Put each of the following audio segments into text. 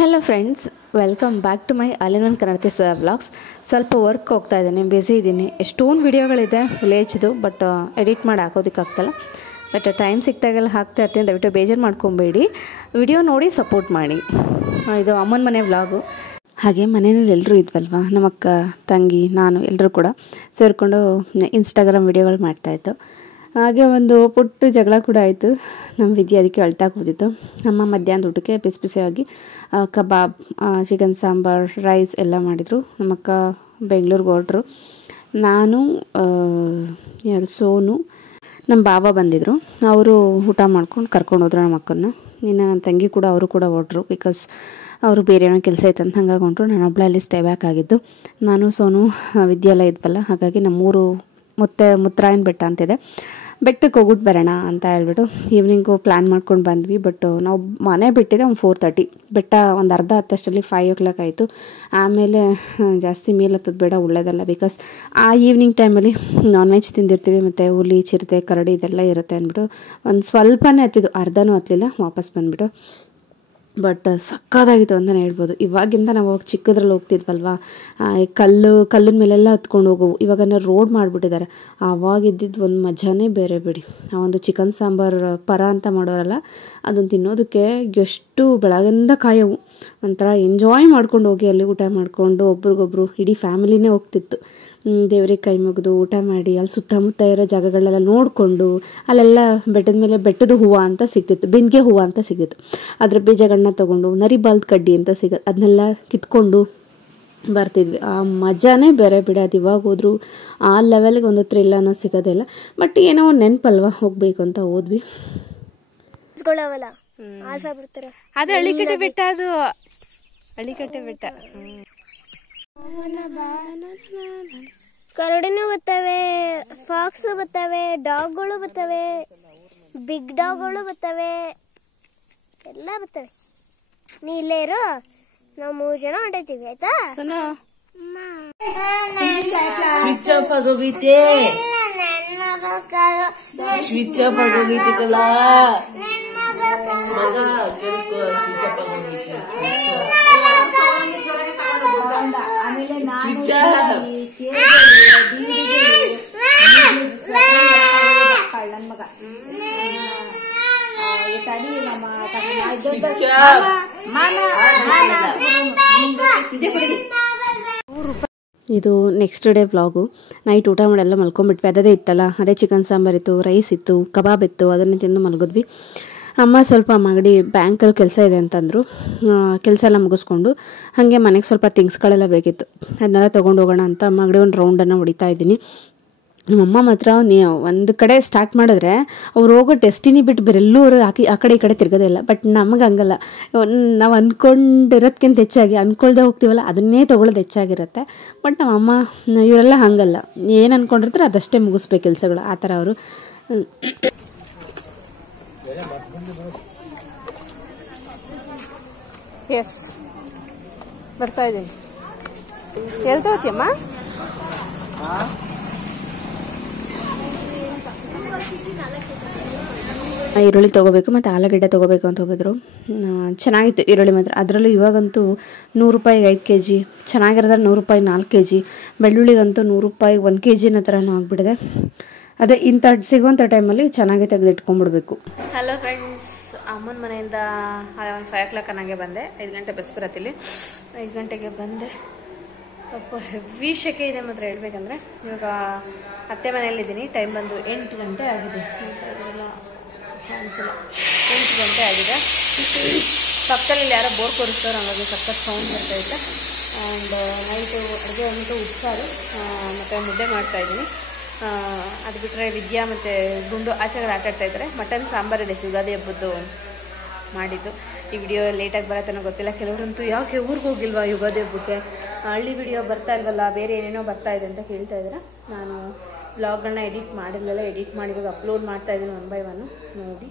Hello friends, welcome back to my ಅಲೆನ್ ಕನ್ನಡತಿ ಸೋಯಾ ವ್ಲಾಗ್ಸ್. ಸ್ವಲ್ಪ ವರ್ಕ್ ಹೋಗ್ತಾ ಇದ್ದೀನಿ, ಬ್ಯುಸಿ ಇದ್ದೀನಿ. ಎಷ್ಟೊಂದು ವೀಡಿಯೋಗಳಿದೆ ವಿಲೇಜ್ದು, ಬಟ್ ಎಡಿಟ್ ಮಾಡಿ ಹಾಕೋದಕ್ಕಾಗ್ತಲ್ಲ. ಬಟ್ ಟೈಮ್ ಸಿಕ್ತಾಗೆಲ್ಲ ಹಾಕ್ತಾ ಇರ್ತೀನಿ, ದಯವಿಟ್ಟು ಬೇಜಾರು ಮಾಡ್ಕೊಬೇಡಿ. ವಿಡಿಯೋ ನೋಡಿ ಸಪೋರ್ಟ್ ಮಾಡಿ. ಇದು ಅಮ್ಮನ ಮನೆ ವ್ಲಾಗು. ಹಾಗೆ ಮನೆಯಲ್ಲಿ ಎಲ್ಲರೂ ಇದ್ವಲ್ವ, ನಮ್ಮ ಅಕ್ಕ, ತಂಗಿ, ನಾನು ಎಲ್ಲರೂ ಕೂಡ ಸೇರಿಕೊಂಡು ಇನ್ಸ್ಟಾಗ್ರಾಮ್ ವೀಡಿಯೋಗಳು ಮಾಡ್ತಾಯಿತ್ತು. ಹಾಗೆ ಒಂದು ಪುಟ್ಟ ಜಗಳ ಕೂಡ ಆಯಿತು. ನಮ್ಮ ವಿದ್ಯೆ ಅದಕ್ಕೆ ಅಳ್ತಾ ಕೂತಿತ್ತು. ನಮ್ಮ ಮಧ್ಯಾಹ್ನದ ಊಟಕ್ಕೆ ಬಿಸಿ ಬಿಸಿಯಾಗಿ ಕಬಾಬ್, ಚಿಕನ್ ಸಾಂಬಾರ್, ರೈಸ್ ಎಲ್ಲ ಮಾಡಿದರು. ನಮ್ಮ ಅಕ್ಕ ಬೆಂಗಳೂರಿಗೆ ಹೊರಟ್ರು. ನಾನು ಸೋನು, ನಮ್ಮ ಬಾಬಾ ಬಂದಿದ್ದರು. ಅವರು ಊಟ ಮಾಡ್ಕೊಂಡು ಕರ್ಕೊಂಡು ಹೋದ್ರು ನಮ್ಮ ಅಕ್ಕನ್ನ. ಇನ್ನು ನನ್ನ ತಂಗಿ ಕೂಡ ಅವರು ಕೂಡ ಹೊರಟ್ರು, ಬಿಕಾಸ್ ಅವರು ಬೇರೆ ಏನೋ ಕೆಲಸ ಇತ್ತಂತ ಹಂಗಾಗಿ ಹೊಂಟರು. ನಾನು ಒಬ್ಬಳೇ ಅಲ್ಲಿ ಸ್ಟೇ ಬ್ಯಾಕ್ ಆಗಿದ್ದು. ನಾನು ಸೋನು ವಿದ್ಯಾಲಯ ಇದ್ವಲ್ಲ, ಹಾಗಾಗಿ ನಮ್ಮೂರು ಮುತ್ತರಾಯನ ಬೆಟ್ಟ ಅಂತಿದೆ, ಬೆಟ್ಟಕ್ಕೆ ಹೋಗ್ಬಿಟ್ಟು ಬರೋಣ ಅಂತ ಹೇಳ್ಬಿಟ್ಟು ಈವ್ನಿಂಗು ಪ್ಲ್ಯಾನ್ ಮಾಡ್ಕೊಂಡು ಬಂದ್ವಿ. ಬಟ್ ನಾವು ಮನೆ ಬಿಟ್ಟಿದ್ದೆ ಒಂದು 4:30, ಬೆಟ್ಟ ಒಂದು ಅರ್ಧ ಹತ್ತಷ್ಟರಲ್ಲಿ 5 o'clock ಆಯಿತು. ಆಮೇಲೆ ಜಾಸ್ತಿ ಮೇಲೆ ಹತ್ತೋದು ಬೇಡ, ಒಳ್ಳೆಯದಲ್ಲ. ಬಿಕಾಸ್ ಆ ಈವ್ನಿಂಗ್ ಟೈಮಲ್ಲಿ ನಾನ್ ವೆಜ್ ತಿಂದಿರ್ತೀವಿ, ಮತ್ತು ಹುಲಿ, ಚಿರತೆ, ಕರಡಿ ಇದೆಲ್ಲ ಇರುತ್ತೆ ಅಂದ್ಬಿಟ್ಟು ಒಂದು ಸ್ವಲ್ಪನೇ ಹತ್ತಿದ್ದು, ಅರ್ಧನೂ ಹತ್ತಲಿಲ್ಲ, ವಾಪಸ್ ಬಂದುಬಿಟ್ಟು. ಬಟ್ ಸಕ್ಕತ್ತಾಗಿತ್ತು ಅಂತಲೇ ಹೇಳ್ಬೋದು. ಇವಾಗಿಂದ ನಾವು ಅವಾಗ ಚಿಕ್ಕದ್ರಲ್ಲಿ ಹೋಗ್ತಿದ್ವಲ್ವ, ಕಲ್ಲಿನ ಮೇಲೆಲ್ಲ ಹತ್ಕೊಂಡು ಹೋಗೋವು. ಇವಾಗ ರೋಡ್ ಮಾಡಿಬಿಟ್ಟಿದ್ದಾರೆ. ಆವಾಗಿದ್ದಿದ್ದು ಒಂದು ಮಜಾನೇ ಬೇರೆ ಬಿಡಿ. ಆ ಒಂದು ಚಿಕನ್ ಸಾಂಬಾರು ಪರ ಅಂತ ಮಾಡೋರಲ್ಲ, ಅದನ್ನು ತಿನ್ನೋದಕ್ಕೆ ಎಷ್ಟು ಬೆಳಗಿಂದ ಕಾಯವು. ಒಂಥರ ಎಂಜಾಯ್ ಮಾಡ್ಕೊಂಡು ಹೋಗಿ ಅಲ್ಲಿ ಊಟ ಮಾಡಿಕೊಂಡು ಒಬ್ರಿಗೊಬ್ರು ಇಡೀ ಫ್ಯಾಮಿಲಿನೇ ಹೋಗ್ತಿತ್ತು. ದೇವ್ರಿಗೆ ಕೈ ಮುಗಿದು ಊಟ ಮಾಡಿ ಅಲ್ಲಿ ಸುತ್ತಮುತ್ತ ಇರೋ ಜಾಗಗಳೆಲ್ಲ ನೋಡಿಕೊಂಡು, ಅಲ್ಲೆಲ್ಲ ಬೆಟ್ಟದ ಮೇಲೆ ಬೆಟ್ಟದ ಹೂವು ಅಂತ ಸಿಗ್ತಿತ್ತು, ಬೆಂದಿಗೆ ಹೂವು ಅಂತ ಸಿಗ್ತಿತ್ತು. ಅದರ ಬೀಜಗಳನ್ನ ತೊಗೊಂಡು ನರಿಬಾಲ್ದ ಕಡ್ಡಿ ಅಂತ ಸಿಗೋದು, ಅದನ್ನೆಲ್ಲ ಕಿತ್ಕೊಂಡು ಬರ್ತಿದ್ವಿ. ಆ ಮಜಾನೇ ಬೇರೆ ಬಿಡಿ. ಅದು ಇವಾಗ ಹೋದ್ರು ಆ ಲೆವೆಲ್ಗೆ ಒಂದು ಥ್ರಿಲ್ ಅನ್ನೋ ಸಿಗೋದಿಲ್ಲ. ಬಟ್ ಏನೋ ಒಂದು ನೆನಪಲ್ವ, ಹೋಗ್ಬೇಕು ಅಂತ ಹೋದ್ವಿ. ಅದು ಹಳ್ಳಿಕಟ್ಟೆ ಬೆಟ್ಟ, ಅದು ಹಳ್ಳಿಕಟ್ಟೆ ಬೆಟ್ಟ. ಕರಡಿನೂ ಬರ್ತವೆ, ಫಾಕ್ಸು ಬರ್ತವೆ, ಡಾಗ್ಗಳು ಬರ್ತವೆ, ಬಿಗ್ ಡಾಗ್ಗಳು ಬರ್ತವೆ, ಎಲ್ಲ ಬರ್ತವೆ. ನೀ ಇಲ್ಲೇ ಇರು, ನಾವು 3 ಜನ ಹೊಂಟೈತೀವಿ, ಆಯ್ತಾ? ಸ್ವಿಚ್ ಆಫ್ ಆಗೋಗೈತೆ, ಸ್ವಿಚ್ ಆಫ್ ಆಗೋಗೈತೆ ಕಲ. ಇದು ನೆಕ್ಸ್ಟ್ ಡೇ ವ್ಲಾಗು. ನೈಟ್ ಊಟ ಮಾಡೆಲ್ಲ ಮಲ್ಕೊಂಡ್ಬಿಟ್ವಿ. ಅದೇ ಇತ್ತಲ್ಲ, ಅದೇ ಚಿಕನ್ ಸಾಂಬಾರು ಇತ್ತು, ರೈಸ್ ಇತ್ತು, ಕಬಾಬ್ ಇತ್ತು, ಅದನ್ನೇ ತಿಂದು ಮಲಗಿದ್ವಿ. ಅಮ್ಮ ಸ್ವಲ್ಪ ಮಗಡಿ ಬ್ಯಾಂಕಲ್ಲಿ ಕೆಲಸ ಇದೆ ಅಂತಂದರು. ಕೆಲಸ ಎಲ್ಲ ಮುಗಿಸ್ಕೊಂಡು ಹಾಗೆ ಮನೆಗೆ ಸ್ವಲ್ಪ ಥಿಂಗ್ಸ್ಗಳೆಲ್ಲ ಬೇಕಿತ್ತು, ಅದನ್ನೆಲ್ಲ ತೊಗೊಂಡು ಹೋಗೋಣ ಅಂತ ಮಗಡಿ ಒಂದು ರೌಂಡನ್ನು ಹೊಡಿತಾ ಇದ್ದೀನಿ. ನಮ್ಮಮ್ಮ ಮಾತ್ರ ಒಂದು ಕಡೆ ಸ್ಟಾರ್ಟ್ ಮಾಡಿದ್ರೆ ಅವ್ರು ಹೋಗೋ ಡೆಸ್ಟಿನಿ ಬಿಟ್ಟು ಬೇರೆಲ್ಲೂ ಅವರು ಆ ಕಡೆ ಈ ಕಡೆ ತಿರ್ಗೋದಿಲ್ಲ. ಬಟ್ ನಮಗೆ ಹಂಗಲ್ಲ, ನಾವು ಅಂದ್ಕೊಂಡಿರೋದಕ್ಕಿಂತ ಹೆಚ್ಚಾಗಿ ಅಂದ್ಕೊಳ್ದೆ ಹೋಗ್ತೀವಲ್ಲ, ಅದನ್ನೇ ತೊಗೊಳ್ಳೋದು ಹೆಚ್ಚಾಗಿರುತ್ತೆ. ಬಟ್ ನಮ್ಮಮ್ಮ ಇವರೆಲ್ಲ ಹಾಗಲ್ಲ, ಏನು ಅಂದ್ಕೊಂಡಿರ್ತಾರೆ ಅದಷ್ಟೇ ಮುಗಿಸ್ಬೇಕು ಕೆಲಸಗಳು, ಆ ಥರ ಅವರು. ಎಸ್, ಬರ್ತಾ ಇದ್ದೀನಿ. ಎಲ್ಲಿ ತಗೋತಿಯಮ್ಮ? ಈರುಳ್ಳಿ ತೊಗೋಬೇಕು ಮತ್ತು ಆಲೂಗಡ್ಡೆ ತೊಗೋಬೇಕು ಅಂತ ಹೋಗಿದ್ರು. ಚೆನ್ನಾಗಿತ್ತು ಈರುಳ್ಳಿ ಮಾತ್ರ. ಅದರಲ್ಲೂ ಇವಾಗಂತೂ 100 ರೂಪಾಯಿಗೆ 5 kg, ಚೆನ್ನಾಗಿರೋದ್ರೆ 100 ರೂಪಾಯಿ 4 kg, ಬೆಳ್ಳುಳ್ಳಿಗಂತೂ 100 ರೂಪಾಯಿಗೆ 1 kg ಥರನೂ ಆಗಿಬಿಟ್ಟಿದೆ. ಅದೇ ಇಂಥ ಸಿಗುವಂಥ ಟೈಮಲ್ಲಿ ಚೆನ್ನಾಗಿ ತೆಗೆದಿಟ್ಕೊಂಡ್ಬಿಡ್ಬೇಕು. ಹಲೋ ಫ್ರೆಂಡ್ಸ್, ಅಮ್ಮನ ಮನೆಯಿಂದ ಒಂದು 5 o'clock ನನಗೆ ಬಂದೆ. 5 ಗಂಟೆ ಬಸ್ ಬರತ್ತಿಲ್ಲಿ. 5 ಗಂಟೆಗೆ ಬಂದೆ. ಸ್ವಲ್ಪ ಹೆವಿ ಶೆಕೆ ಇದೆ ಮಾತ್ರ ಹೇಳ್ಬೇಕಂದ್ರೆ. ಇವಾಗ ಅತ್ತೆ ಮನೆಯಲ್ಲಿದ್ದೀನಿ. ಟೈಮ್ ಬಂದು 8 ಗಂಟೆ ಆಗಿದೆ. ಅನಿಸಿಲ್ಲ, 8 ಗಂಟೆ ಆಗಿದೆ. ಪಕ್ಕದಲ್ಲಿ ಯಾರೋ ಬೋರ್ ಕೊರಿಸ್ತಾರೆ, ಹಂಗಾಗಿ ಸಖತ್ ಸೌಂಡ್ ಬರ್ತೈತೆ. ಆ್ಯಂಡ್ ನೈಟು ಅಡುಗೆ ಅಂದ್ಬಿಟ್ಟು ಉಪ್ಸಾರು ಮತ್ತು ಮುದ್ದೆ ಮಾಡ್ತಾಯಿದ್ದೀನಿ. ಅದು ಬಿಟ್ಟರೆ ವಿದ್ಯಾ ಮತ್ತು ಗುಂಡು ಆಚೆಗಡೆ ಆಟಾಡ್ತಾಯಿದ್ದಾರೆ. ಮಟನ್ ಸಾಂಬಾರು ಇದೆ, ಯುಗಾದಿ ಹಬ್ಬದ್ದು ಮಾಡಿದ್ದು. ಈ ವಿಡಿಯೋ ಲೇಟಾಗಿ ಬರತ್ತೇನೋ ಗೊತ್ತಿಲ್ಲ. ಕೆಲವರಂತೂ ಯಾಕೆ ಊರಿಗೆ ಹೋಗಿಲ್ವಾ ಯುಗಾದಿ ಹಬ್ಬಕ್ಕೆ, ಹಳ್ಳಿ ವಿಡಿಯೋ ಬರ್ತಾ ಇಲ್ವಲ್ಲ, ಬೇರೆ ಏನೇನೋ ಬರ್ತಾ ಇದೆ ಅಂತ ಕೇಳ್ತಾ ಇದ್ದಾರೆ. ನಾನು ವ್ಲಾಗ್ಗಳನ್ನ ಎಡಿಟ್ ಮಾಡಿರಲಿಲ್ಲ, ಎಡಿಟ್ ಮಾಡಿ ಇವಾಗ ಅಪ್ಲೋಡ್ ಮಾಡ್ತಾಯಿದ್ದೀನಿ 1 by 1 ನೋಡಿ.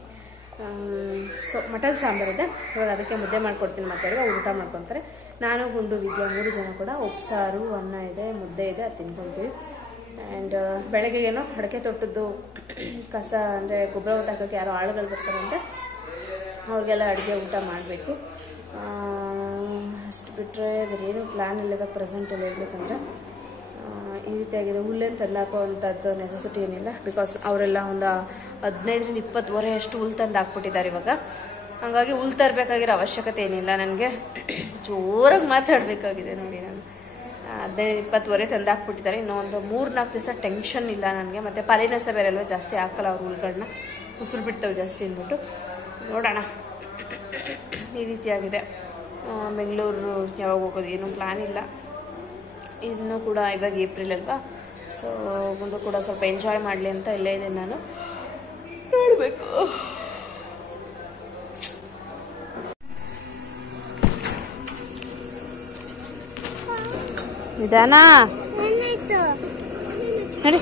ಸೊ ಮಟನ್ ಸಾಂಬಾರಿದೆ, ಇವಾಗ ಅದಕ್ಕೆ ಮುದ್ದೆ ಮಾಡಿಕೊಡ್ತೀನಿ. ಮತ್ತೆ ಅವ್ರು ಊಟ ಮಾಡ್ಕೊತಾರೆ. ನಾನು ಗುಂಡು ವಿದ್ಯಾ 3 ಜನ ಕೂಡ ಉಪ್ಸಾರು, ಅನ್ನ ಇದೆ, ಮುದ್ದೆ ಇದೆ, ಅದು ತಿನ್ಕೊಳ್ತೀವಿ. ಆ್ಯಂಡ್ ಬೆಳಗ್ಗೆ ಏನೋ ಅಡಕೆ ತೊಟ್ಟದ್ದು ಕಸ ಅಂದರೆ ಗೊಬ್ಬರ ಊಟ ಹಾಕೋಕ್ಕೆ ಯಾರೋ ಆಳುಗಳು ಬರ್ತಾರಂತೆ, ಅವ್ರಿಗೆಲ್ಲ ಅಡುಗೆ ಊಟ ಮಾಡಬೇಕು. ಅಷ್ಟು ಬಿಟ್ಟರೆ ಬೇರೇನು ಪ್ಲ್ಯಾನ್ ಇಲ್ಲದ ಪ್ರೆಸೆಂಟಲ್ಲಿ ಹೇಳ್ಬೇಕಂದ್ರೆ ಈ ರೀತಿಯಾಗಿದೆ. ಹುಲ್ಲೇನು ತಂದಾಕೋವಂಥದ್ದು ನೆಸೆಸಿಟಿ ಏನಿಲ್ಲ, ಬಿಕಾಸ್ ಅವರೆಲ್ಲ ಒಂದು 15-20 ಹೊರೆಯಷ್ಟು ಹುಲ್ಲು ತಂದು ಹಾಕ್ಬಿಟ್ಟಿದ್ದಾರೆ ಇವಾಗ. ಹಾಗಾಗಿ ಹುಲ್ಲು ತರಬೇಕಾಗಿರೋ ಅವಶ್ಯಕತೆ ಏನಿಲ್ಲ ನನಗೆ. ಜೋರಾಗಿ ಮಾತಾಡಬೇಕಾಗಿದೆ ನೋಡಿ ನಾನು. 15-20 ಹೊರೆ ತಂದು ಹಾಕ್ಬಿಟ್ಟಿದ್ದಾರೆ. ಇನ್ನೊಂದು 3-4 ದಿವಸ ಟೆನ್ಷನ್ ಇಲ್ಲ ನನಗೆ. ಮತ್ತು ಪಾಲಿನಸ ಬೇರೆ ಅಲ್ವ, ಜಾಸ್ತಿ ಹಾಕಲ್ಲ ಅವ್ರು ಹುಲ್ಗಳನ್ನ, ಉಸಿರು ಬಿಡ್ತವೆ ಜಾಸ್ತಿ ಅಂದ್ಬಿಟ್ಟು. ನೋಡೋಣ. ಈ ರೀತಿಯಾಗಿದೆ. ಬೆಂಗಳೂರು ಯಾವಾಗ ಹೋಗೋದು ಏನೂ ಪ್ಲ್ಯಾನ್ ಇಲ್ಲ. ಇನ್ನೂ ಕೂಡ ಇವಾಗ ಏಪ್ರಿಲ್ ಅಲ್ವಾ, ಸೊ ಮುಂದೆ ಕೂಡ ಸ್ವಲ್ಪ ಎಂಜಾಯ್ ಮಾಡಲಿ ಅಂತ ಇಲ್ಲೇ ಇದ್ದೀನಿ ನಾನು. ನೋಡಬೇಕು. ನಿಧಾನ ನಡಿ.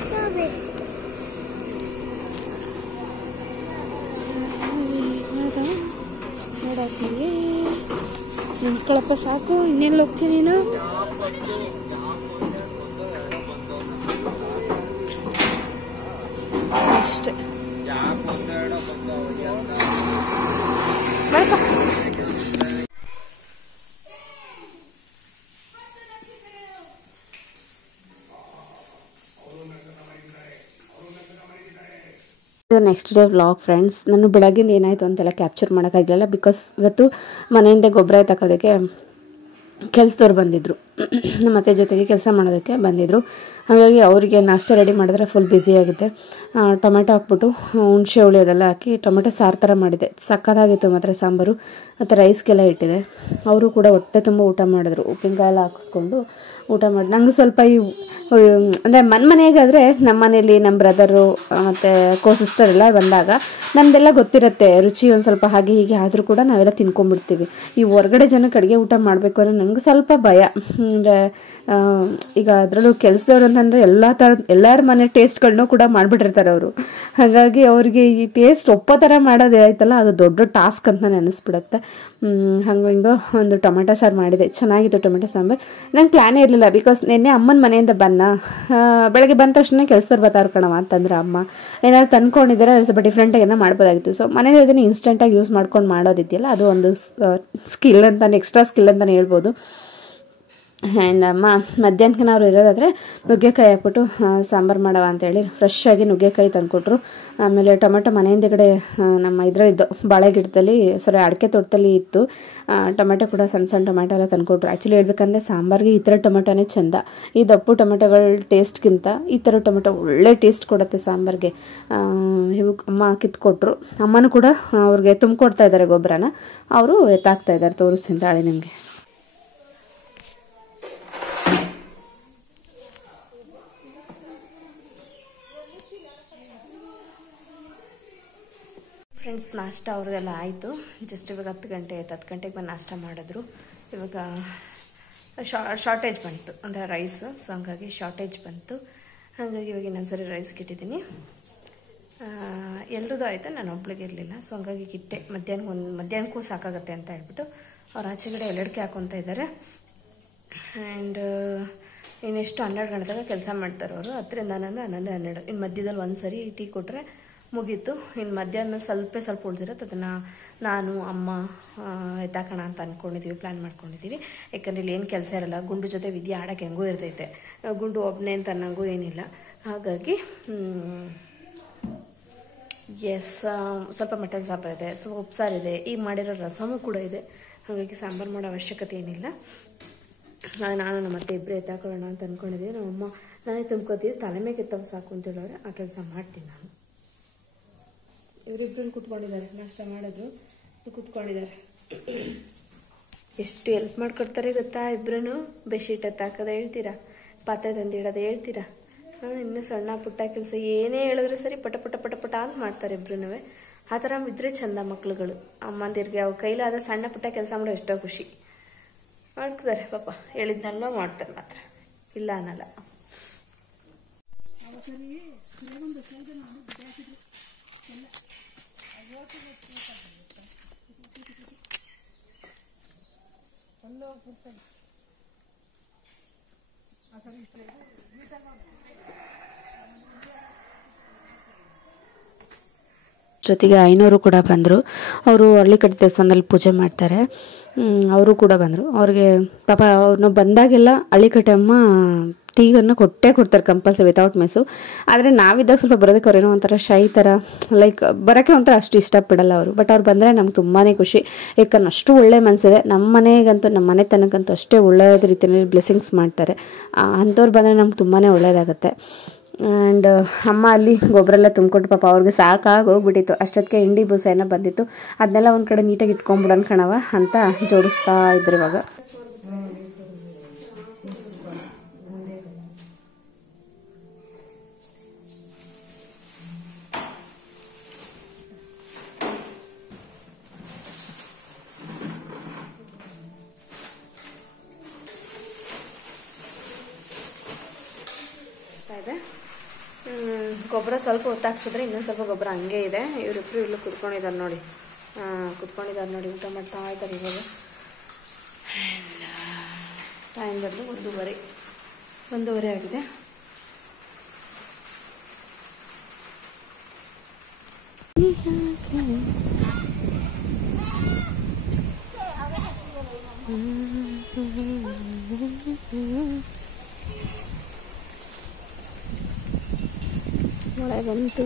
ನೋಡಾಕ್ತೀವಿ ನಿಂತ್ಕೊಳಪ್ಪ, ಸಾಕು. ಇನ್ನೆಲ್ಲಿ ಹೋಗ್ತೀನಿ ನೀನು? ಅಷ್ಟೇ ಬರಪ್ಪ. ಇದು ನೆಕ್ಸ್ಟ್ ಡೇ ವ್ಲಾಗ್ ಫ್ರೆಂಡ್ಸ್. ನಾನು ಬೆಳಗ್ಗಿಂದ ಏನಾಯಿತು ಅಂತೆಲ್ಲ ಕ್ಯಾಪ್ಚರ್ ಮಾಡೋಕ್ಕಾಗಲಿಲ್ಲ, ಬಿಕಾಸ್ ಇವತ್ತು ಮನೆಯಿಂದ ಗೊಬ್ಬರ ಎತ್ತಕೋದಕ್ಕೆ ಕೆಲಸದವ್ರು ಬಂದಿದ್ದರು. ನಮ್ಮ ಅತ್ತೆ ಜೊತೆಗೆ ಕೆಲಸ ಮಾಡೋದಕ್ಕೆ ಬಂದಿದ್ದರು. ಹಾಗಾಗಿ ಅವರಿಗೆ ನಾಷ್ಟ ರೆಡಿ ಮಾಡಿದ್ರೆ ಫುಲ್ ಬ್ಯುಸಿಯಾಗುತ್ತೆ. ಟೊಮೆಟೊ ಹಾಕ್ಬಿಟ್ಟು ಹುಣಸೆ ಹುಳಿ ಅದೆಲ್ಲ ಹಾಕಿ ಟೊಮೆಟೊ ಸಾರು ಥರ ಮಾಡಿದೆ. ಸಕ್ಕತ್ತಾಗಿತ್ತು ಮಾತ್ರ ಸಾಂಬಾರು. ಮತ್ತು ರೈಸ್ಗೆಲ್ಲ ಇಟ್ಟಿದೆ. ಅವರು ಕೂಡ ಹೊಟ್ಟೆ ತುಂಬ ಊಟ ಮಾಡಿದ್ರು. ಉಪ್ಪಿನಕಾಯಿ ಎಲ್ಲ ಹಾಕಿಸ್ಕೊಂಡು ಊಟ ಮಾಡಿ. ನನಗೂ ಸ್ವಲ್ಪ ಅಂದರೆ ಮನೆಗಾದರೆ ನಮ್ಮ ಮನೇಲಿ ನಮ್ಮ ಬ್ರದರು ಮತ್ತು ಸಿಸ್ಟರ್ ಎಲ್ಲ ಬಂದಾಗ ನಮ್ಮದೆಲ್ಲ ಗೊತ್ತಿರುತ್ತೆ ರುಚಿ. ಒಂದು ಸ್ವಲ್ಪ ಹಾಗೆ ಹೀಗೆ ಆದರೂ ಕೂಡ ನಾವೆಲ್ಲ ತಿನ್ಕೊಂಡ್ಬಿಡ್ತೀವಿ. ಈ ಹೊರಗಡೆ ಜನಕ್ಕೆ ಅಡುಗೆ ಊಟ ಮಾಡಬೇಕು ಅಂದರೆ ನನಗೆ ಸ್ವಲ್ಪ ಭಯ. ಅಂದರೆ ಈಗ ಅದರಲ್ಲೂ ಕೆಲಸದವ್ರು ಅಂತಂದರೆ ಎಲ್ಲರ ಮನೆ ಟೇಸ್ಟ್ಗಳನ್ನೂ ಕೂಡ ಮಾಡಿಬಿಟ್ಟಿರ್ತಾರೆ ಅವರು. ಹಾಗಾಗಿ ಅವ್ರಿಗೆ ಈ ಟೇಸ್ಟ್ ಒಪ್ಪೋ ಥರ ಮಾಡೋದು ಆಯ್ತಲ್ಲ, ಅದು ದೊಡ್ಡ ಟಾಸ್ಕ್ ಅಂತ ನೆನೆಸ್ಬಿಡುತ್ತೆ. ಹಿಂಗೋ ಒಂದು ಟೊಮೆಟೊ ಸಾರು ಮಾಡಿದೆ. ಚೆನ್ನಾಗಿತ್ತು ಟೊಮೆಟೊ ಸಾಂಬಾರು. ನಂಗೆ ಪ್ಲ್ಯಾನೇ ಇರಲಿಲ್ಲ, ಬಿಕಾಸ್ ನಿನ್ನೆ ಅಮ್ಮನ ಮನೆಯಿಂದ ಬೆಳಗ್ಗೆ ಬಂದ ತಕ್ಷಣ ಕೆಲಸದವ್ರು ಬರ್ತಾರೆ ಕಣವ ಅಂತಂದ್ರೆ ಅಮ್ಮ ಏನಾದ್ರು ತಂದ್ಕೊಂಡಿದ್ದಾರೆ, ಸ್ವಲ್ಪ ಡಿಫ್ರೆಂಟಾಗಿ ಏನೋ ಮಾಡ್ಬೋದಾಗಿತ್ತು. ಸೊ ಮನೇಲಿ ಇದನ್ನು ಇನ್ಸ್ಟೆಂಟಾಗಿ ಯೂಸ್ ಮಾಡ್ಕೊಂಡು ಮಾಡೋದಿದೆಯಲ್ಲ, ಅದು ಒಂದು ಸ್ಕಿಲ್ ಅಂತಾನೆ, ಎಕ್ಸ್ಟ್ರಾ ಸ್ಕಿಲ್ ಅಂತಲೇ ಹೇಳ್ಬೋದು. ಆ್ಯಂಡ್ ಅಮ್ಮ ಮಧ್ಯಾಹ್ನಕ್ಕೆ ನಾವು ಇರೋದಾದರೆ ನುಗ್ಗೆಕಾಯಿ ಹಾಕ್ಬಿಟ್ಟು ಸಾಂಬಾರು ಮಾಡವ ಅಂತೇಳಿ ಫ್ರೆಶ್ ಆಗಿ ನುಗ್ಗೆಕಾಯಿ ತಂದುಕೊಟ್ರು. ಆಮೇಲೆ ಟೊಮೆಟೊ ಮನೆಯಿಂದಗಡೆ ನಮ್ಮ ಇದರಲ್ಲಿದ್ದು ಬಾಳೆ ಗಿಡದಲ್ಲಿ ಅಡಿಕೆ ತೋಟದಲ್ಲಿ ಇತ್ತು. ಟೊಮೆಟೊ ಕೂಡ ಸಣ್ಣ ಸಣ್ಣ ಟೊಮೆಟೊ ಎಲ್ಲ ತಂದುಕೊಟ್ರು. ಆ್ಯಕ್ಚುಲಿ ಹೇಳ್ಬೇಕಂದ್ರೆ ಸಾಂಬಾರಿಗೆ ಈ ಥರ ಟೊಮೆಟೊನೇ ಚೆಂದ. ಈ ದಪ್ಪು ಟೊಮೆಟೊಗಳ ಟೇಸ್ಟ್ಗಿಂತ ಈ ಥರ ಟೊಮೆಟೊ ಒಳ್ಳೆ ಟೇಸ್ಟ್ ಕೊಡುತ್ತೆ ಸಾಂಬಾರಿಗೆ. ಇವು ಅಮ್ಮ ಕಿತ್ಕೊಟ್ರು. ಅಮ್ಮನೂ ಕೂಡ ಅವ್ರಿಗೆ ತುಂಬಿಕೊಡ್ತಾ ಇದ್ದಾರೆ ಗೊಬ್ಬರನ. ಅವರು ಎತ್ತಾಕ್ತಾ ಇದ್ದಾರೆ. ತೋರಿಸ್ತೀನಿ ತಾಳಿ ನಿಮಗೆ. ಫ್ರೆಂಡ್ಸ್, ನಾಷ್ಟ ಅವ್ರದ್ದೆಲ್ಲ ಆಯಿತು. ಜಸ್ಟ್ ಇವಾಗ 10 ಗಂಟೆಗೆ ಬಂದು ನಾಷ್ಟ ಮಾಡಿದ್ರು. ಇವಾಗ ಶಾರ್ಟೇಜ್ ಬಂತು, ಅಂದರೆ ರೈಸು. ಸೊ ಹಂಗಾಗಿ ಶಾರ್ಟೇಜ್ ಬಂತು. ಹಾಗಾಗಿ ಇವಾಗ ಇನ್ನೊಂದ್ಸರಿ ರೈಸ್ಗೆ ಇಟ್ಟಿದ್ದೀನಿ. ಎಲ್ರದ್ದು ಆಯಿತು, ನಾನು ಒಬ್ಳಿಗೆ ಇರಲಿಲ್ಲ. ಸೊ ಹಂಗಾಗಿ ಇಟ್ಟೆ. ಮಧ್ಯಾಹ್ನಕ್ಕೂ ಸಾಕಾಗುತ್ತೆ ಅಂತ ಹೇಳ್ಬಿಟ್ಟು ಅವ್ರು ಆಚೆಗಡೆ ಎಲ್ಲಡಿಕೆ ಹಾಕೊತಾ ಇದ್ದಾರೆ. ಆ್ಯಂಡ್ ಇನ್ನೆಷ್ಟು 12 ಗಂಟೆದಾಗ ಕೆಲಸ ಮಾಡ್ತಾರೆ ಅವರು. 10ರಿಂದ 11, 12. ಇನ್ನು ಮಧ್ಯದಲ್ಲಿ ಒಂದು ಸರಿ ಟೀ ಕೊಟ್ಟರೆ ಮುಗೀತು. ಇನ್ನು ಮಧ್ಯಾಹ್ನ ಸ್ವಲ್ಪ ಉಳಿದಿರುತ್ತೆ. ಅದನ್ನು ನಾನು ಅಮ್ಮ ಎತ್ತಾಕೋಣ ಅಂತ ಅಂದ್ಕೊಂಡಿದ್ದೀವಿ, ಪ್ಲ್ಯಾನ್ ಮಾಡ್ಕೊಂಡಿದ್ದೀವಿ. ಯಾಕಂದರೆ ಇಲ್ಲಿ ಏನು ಕೆಲಸ ಇರಲ್ಲ. ಗುಂಡು ಜೊತೆ ವಿದ್ಯೆ ಆಡೋಕ್ಕೆ ಹೆಂಗೂ ಇರ್ತೈತೆ. ಗುಂಡು ಒಬ್ಬನೇ ಅಂತ ಅನ್ನೋಂಗೂ ಏನಿಲ್ಲ. ಹಾಗಾಗಿ ಸ್ವಲ್ಪ ಮಟನ್ ಸಾಂಬಾರು ಇದೆ, ಸ್ವಲ್ಪ ಉಪ್ಸಾರಿದೆ, ಈಗ ಮಾಡಿರೋ ರಸಮೂ ಕೂಡ ಇದೆ. ಹಾಗಾಗಿ ಸಾಂಬಾರು ಮಾಡೋ ಅವಶ್ಯಕತೆ ಏನಿಲ್ಲ. ನಾನು ನಮ್ಮ ಅತ್ತೆ ಇಬ್ಬರೇ ಎತ್ತಾಕೊಳ್ಳೋಣ ಅಂತ ಅಂದ್ಕೊಂಡಿದ್ದೀವಿ. ನಮ್ಮಮ್ಮ ನಾನೇ ತುಂಬ್ಕೋತೀವಿ, ತಲೆ ಮೇಲೆ ಎತ್ತವ ಸಾಕು ಅಂತ ಹೇಳೋರೆ. ಆ ಕೆಲಸ ಮಾಡ್ತೀನಿ ನಾನು. ಇವರಿಬ್ಬರು ಕೂತ್ಕೊಂಡಿದ್ದಾರೆ, ನಾಷ್ಟ ಮಾಡಿದ್ರು ಕೂತ್ಕೊಂಡಿದ್ದಾರೆ. ಎಷ್ಟು ಹೆಲ್ಪ್ ಮಾಡಿಕೊಡ್ತಾರೆ ಗೊತ್ತಾ ಇಬ್ಬರೂ. ಬೆಡ್ಶೀಟ್ ಎತ್ತಾಕೋದು ಹೇಳ್ತೀರಾ, ಪಾತ್ರೆ ತಂದಿಡೋದು ಹೇಳ್ತೀರಾ, ಇನ್ನೂ ಸಣ್ಣ ಪುಟ್ಟ ಕೆಲಸ ಏನೇ ಹೇಳಿದ್ರೆ ಸರಿ ಪಟ ಅಂತ ಮಾಡ್ತಾರೆ ಇಬ್ರು. ಆ ಥರ ಇದ್ರೆ ಚಂದ ಮಕ್ಳುಗಳು. ಅಮ್ಮಂದಿರಿಗೆ ಅವ್ರ ಕೈಲಾದ ಸಣ್ಣ ಪುಟ್ಟ ಕೆಲಸ ಮಾಡೋ ಎಷ್ಟೋ ಖುಷಿ. ಮಾಡ್ತಾರೆ ಪಾಪ, ಹೇಳಿದ್ನೆಲ್ಲ ಮಾಡ್ತಾರೆ ಮಾತ್ರ, ಇಲ್ಲ ಅನ್ನಲ್ಲ. ಜೊತೆಗೆ ಐನೋರು ಕೂಡ ಬಂದರು. ಅವರು ಹಳ್ಳಿಕಟ್ಟೆ ದೇವಸ್ಥಾನದಲ್ಲಿ ಪೂಜೆ ಮಾಡ್ತಾರೆ. ಅವರು ಕೂಡ ಬಂದರು. ಅವ್ರಿಗೆ ಪಾಪ ಅವ್ರನ್ನ ಬಂದಾಗೆಲ್ಲ ಹಳ್ಳಿಕಟ್ಟೆ ಅಮ್ಮ ಟೀಯನ್ನು ಕೊಟ್ಟೇ ಕೊಡ್ತಾರೆ ಕಂಪಲ್ಸರಿ ವಿತೌಟ್ ಮೆಸ್ಸು. ಆದರೆ ನಾವಿದ್ದಾಗ ಸ್ವಲ್ಪ ಬರೋದಕ್ಕೆ ಅವ್ರೇನೋ ಒಂಥರ ಶೈ ಥರ ಲೈಕ್ ಬರೋಕ್ಕೆ ಒಂಥರ ಅಷ್ಟು ಇಷ್ಟಪಡಲ್ಲ ಅವರು. ಬಟ್ ಅವ್ರು ಬಂದರೆ ನಮ್ಗೆ ತುಂಬಾ ಖುಷಿ. ಯಾಕಂದ್ರೆ ಅಷ್ಟು ಒಳ್ಳೆ ಮನಸ್ಸಿದೆ. ನಮ್ಮ ಮನೆಗಂತೂ ನಮ್ಮ ಮನೆತನಕ್ಕಂತೂ ಅಷ್ಟೇ ಒಳ್ಳೆಯದ ರೀತಿಯಲ್ಲಿ ಬ್ಲೆಸ್ಸಿಂಗ್ಸ್ ಮಾಡ್ತಾರೆ. ಅಂಥವ್ರು ಬಂದರೆ ನಮ್ಗೆ ತುಂಬಾ ಒಳ್ಳೆಯದಾಗತ್ತೆ. ಆ್ಯಂಡ್ ಅಮ್ಮ ಅಲ್ಲಿ ಗೊಬ್ಬರ ಎಲ್ಲ ತುಂಬಿಕೊಟ್ಟು ಪಾಪ ಅವ್ರಿಗೆ ಸಾಕಾಗಿ ಹೋಗ್ಬಿಟ್ಟಿತ್ತು. ಅಷ್ಟೊತ್ತಿಗೆ ಹಿಂಡಿ ಬೂಸ ಏನೋ ಬಂದಿತ್ತು. ಅದನ್ನೆಲ್ಲ ಒಂದು ಕಡೆ ನೀಟಾಗಿ ಇಟ್ಕೊಂಬಿಡೋಣ ಕಣವ ಅಂತ ಜೋಡಿಸ್ತಾ ಇದ್ರು ಇವಾಗ. ಗೊಬ್ಬರ ಸ್ವಲ್ಪ ಹೊತ್ತಾಕ್ಸಿದ್ರೆ ಇನ್ನೊಂದು ಸ್ವಲ್ಪ ಗೊಬ್ಬರ ಹಂಗೆ ಇದೆ. ಇವರಿಬ್ಬರು ಇಲ್ಲೂ ಕುತ್ಕೊಂಡಿದ್ದಾರೆ ನೋಡಿ, ಊಟ ಮಾಡ್ತಾ ಇದ್ದಾರೆ. ಇವಾಗ ಟೈಮ್ ಬಂದು 1:30 ಆಗಿದೆ. ಮಳೆ ಬಂತು.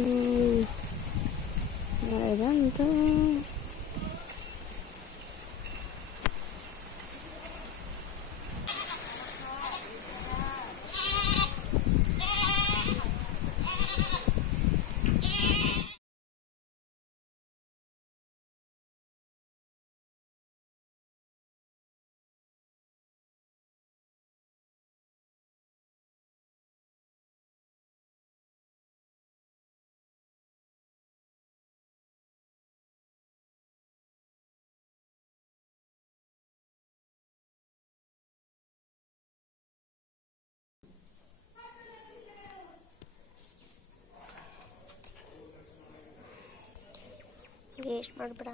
ವೇಸ್ಟ್ ಮಾಡ್ಬೇಡ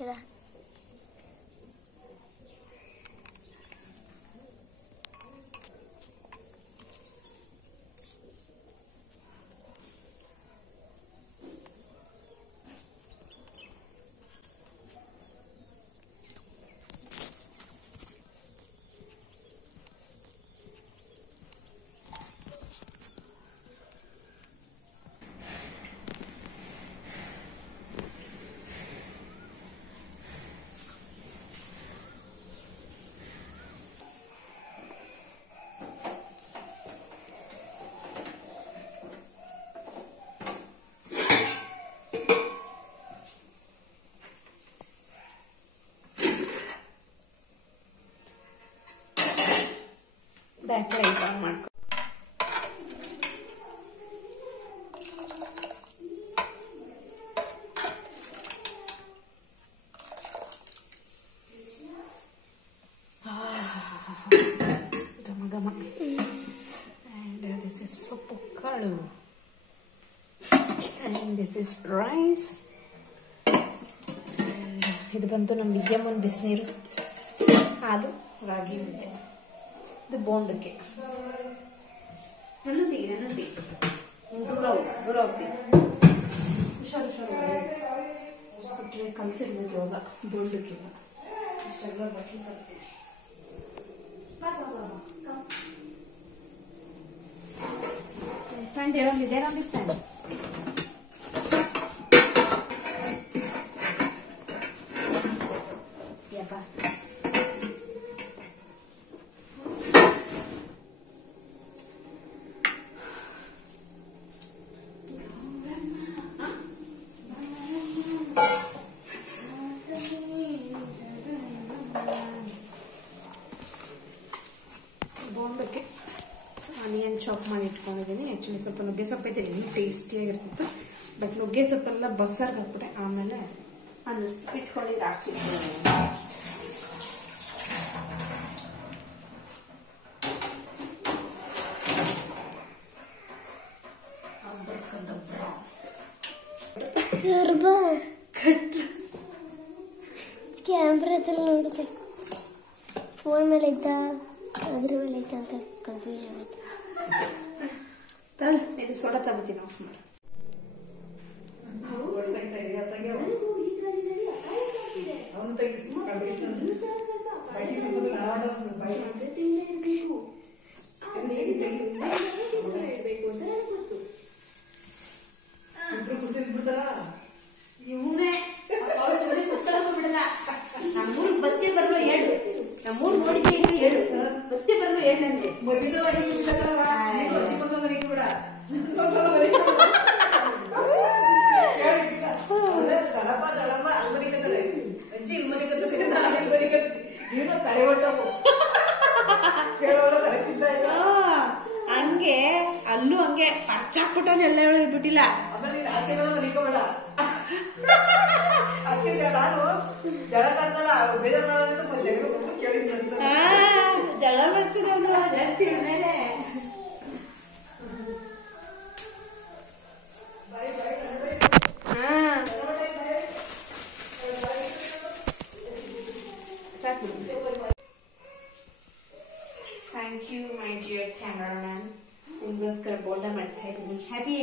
ಇಲ್ಲ. ಬ್ಯಾಕ್ ಲೈಟ್ ಆನ್ ಮಾಡ್ಕೊ. ಘಮ and this is ಸೊಪ್ಪು ಕಾಳು and this is rice and ಇದು ಬಂತು ನಮ್ಮ ವಿದ್ಯಮ್ಮನ ಬಿಸಿನೀರು, ಹಾಲು, ರಾಗಿ ಮುದ್ದೆ. ಇದು ಬೋಂಡಕ್ಕೆ ನನ್ನದಿ ದೂರ ಹೋಗ್ತೀನಿ. ಹುಷಾರು ಬಿಟ್ಟರೆ ಕಲಸಿರ್ಬೇಕು ಇವಾಗ ಬೋಂಡಕ್ಕೆ. ಇಷ್ಟೆಲ್ಲ ಬಟ್ಲು ಬರ್ತೀನಿ. Stand there on this stand. Yeah, bye. ಬೋಂಡಕ್ಕೆ ಆನಿಯನ್ ಚಾಪ್ ಮಾಡಿ ಇಟ್ಕೊಂಡಿದ್ದೀನಿ. ಆ್ಯಕ್ಚುಲಿ ಸ್ವಲ್ಪ ನುಗ್ಗೆ ಸೊಪ್ಪು ಐತೆ, ಇನ್ನೂ ಟೇಸ್ಟಿಯಾಗಿರ್ತಿತ್ತು. ಬಟ್ ನುಗ್ಗೆ ಸೊಪ್ಪೆಲ್ಲ ಬಸ್ಸಾರ್ಗೆ ಹಾಕ್ಬಿಟ್ಟೆ. ಆಮೇಲೆ ಅನ್ನಿಸ್ತು ಇಟ್ಕೊಳ್ಳಿ ರಾತ್ರಿ. ಕ್ಯಾಮ್ರಾ ನೋಡುತ್ತೆ, ಫೋನ್ ಮೇಲೆ ಐತಾ ಅದ್ರ ಮೇಲೆ ಐತೆ ಅಂತ ಕನ್ಫ್ಯೂಷನ್ ಆಯ್ತು. ಇದು ಸೋಡಾ ತಗೋತೀನಿ, ಆಫ್ ಮಾಡಿ. ಇವನೇ ಬಿಡಲ್ಲ. ನಮ್ಮೂರಿಗೆ ಬತ್ತಿ ಬರಲು ಹೇಳು, ನಮ್ಮೂರು ನೋಡಿದ್ದೆ ಹೇಳು, ಬತ್ತಿ ಬರಲು ಹೇಳು ನನಗೆ. ಹಂಗೆ ಅಲ್ಲೂ ಹಂಗೆ ಪರ್ಚಾಕ್ಬಿಟ್ಟಾನೆ ಎಲ್ಲ ಹೇಳಿ ಬಿಟ್ಟಿಲ್ಲ. ಜಗಳ ಮಾಡ್ತಿದ್ದೆ ಅವನು ಜಾಸ್ತಿ ಮೇಲೆ. Thank you my dear cameraman. ನಿಮಗೋಸ್ಕರ ಬೋಲ್ಡ ಮಾಡ್ತಾ ಇದ್ದೀನಿ. Happy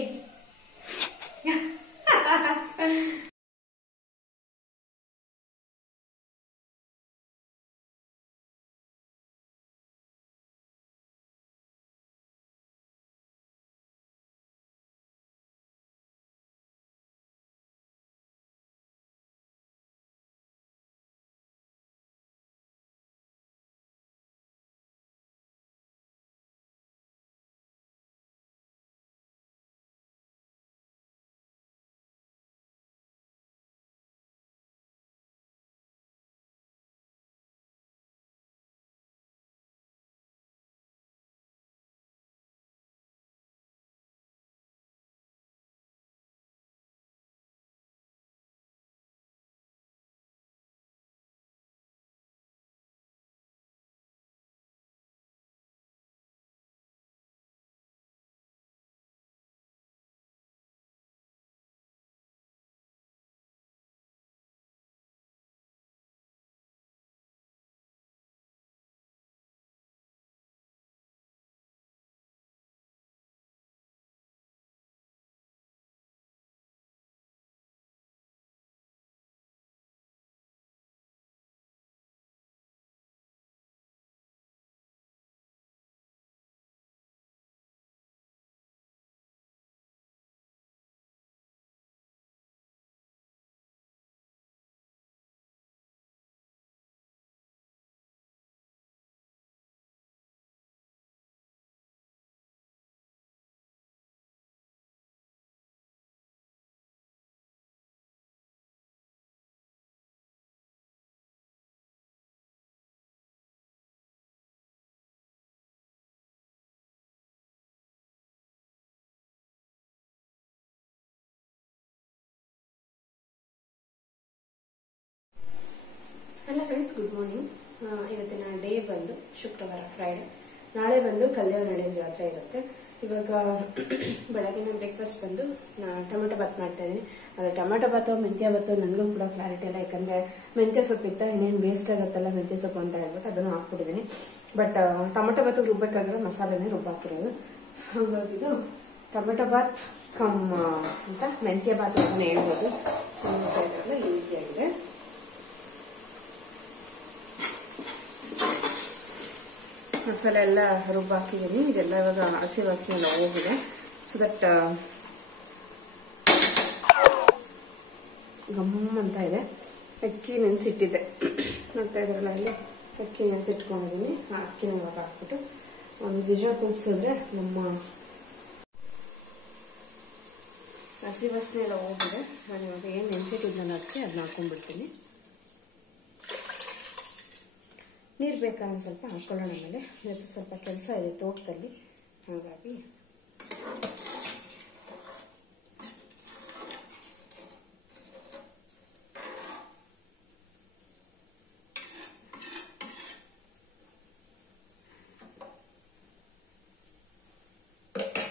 hello friends, good morning. ಇವತ್ತಿನ ಡೇ ಬಂದು ಶುಕ್ರವಾರ, ಫ್ರೈಡೆ. ನಾಳೆ ಬಂದು ಕಲ್ಯಾಣಿ ಜಾತ್ರೆ ಇರುತ್ತೆ. ಇವಾಗ ಬೆಳಗಿನ ಬ್ರೇಕ್ಫಾಸ್ಟ್ ಬಂದು ಟೊಮೆಟೊ ಬಾತ್ ಮಾಡ್ತಾ ಇದ್ದೀನಿ. ಅದು ಟೊಮೆಟೊ ಬಾತು ಮೆಂತ್ಯ ಬಾತು ನನಗೂ ಕೂಡ ಕ್ಲಾರಿಟಿ ಇಲ್ಲ, ಯಾಕಂದರೆ ಮೆಂತ್ಯ ಸೊಪ್ಪು ಇತ್ತ ಇನ್ನೇನು ವೇಸ್ಟ್ ಆಗುತ್ತಲ್ಲ ಮೆಂತ್ಯ ಸೊಪ್ಪು ಅಂತ ಹೇಳ್ಬಿಟ್ಟು ಅದನ್ನು ಹಾಕ್ಬಿಟ್ಟಿದ್ದೀನಿ. ಬಟ್ ಟೊಮೆಟೊ ಬಾತು ರುಬ್ಬಬೇಕಾಗಿರೋ ಮಸಾಲೆನೇ ರುಬ್ಬಾಕಿರೋದು. ಹಾಗಾಗಿದ್ದು ಟೊಮೆಟೊ ಬಾತ್ ಅಂತ ಮೆಂತ್ಯ ಬಾತ್ ಅದನ್ನ ಹೇಳ್ಬೋದು. ಸೊ ಈಸಿಯಾಗಿದೆ. ಮಸಾಲೆ ಎಲ್ಲ ರುಬ್ಬಾಕಿದ್ದೀನಿ. ಇದೆಲ್ಲ ಇವಾಗ ಹಸಿ ವಾಸನೆ ಎಲ್ಲ ಹೋಗಿದೆ. ಸೊ ದಟ್ ಗಮ್ ಅಂತ ಇದೆ. ಅಕ್ಕಿ ನೆನೆಸಿಟ್ಟಿದ್ದೆ, ನೋಡ್ತಾ ಇದ್ರಲ್ಲ ಇಲ್ಲಿ ಅಕ್ಕಿ ನೆನೆಸಿಟ್ಕೊಂಡಿದ್ದೀನಿ. ಆ ಅಕ್ಕಿನ ಇವಾಗ ಹಾಕ್ಬಿಟ್ಟು ಒಂದು ವಿಜಯ ಕೂಗಿಸಿದ್ರೆ ನಮ್ಮ ಹಸಿ ವಾಸನೆ ಎಲ್ಲ ಹೋಗಿದೆ. ನಾನು ಇವಾಗ ಏನು ನೆನೆಸಿಟ್ಟಿದ್ದು ಅದಕ್ಕೆ ಅದನ್ನ ಹಾಕೊಂಡ್ಬಿಡ್ತೀನಿ. ನೀರು ಬೇಕಾದ್ರೆ ಸ್ವಲ್ಪ ಹಾಕೊಳ್ಳೋಣ. ಆಮೇಲೆ ಇವತ್ತು ಸ್ವಲ್ಪ ಕೆಲಸ ಇದೆ ತೋಟದಲ್ಲಿ, ಹಾಗಾಗಿ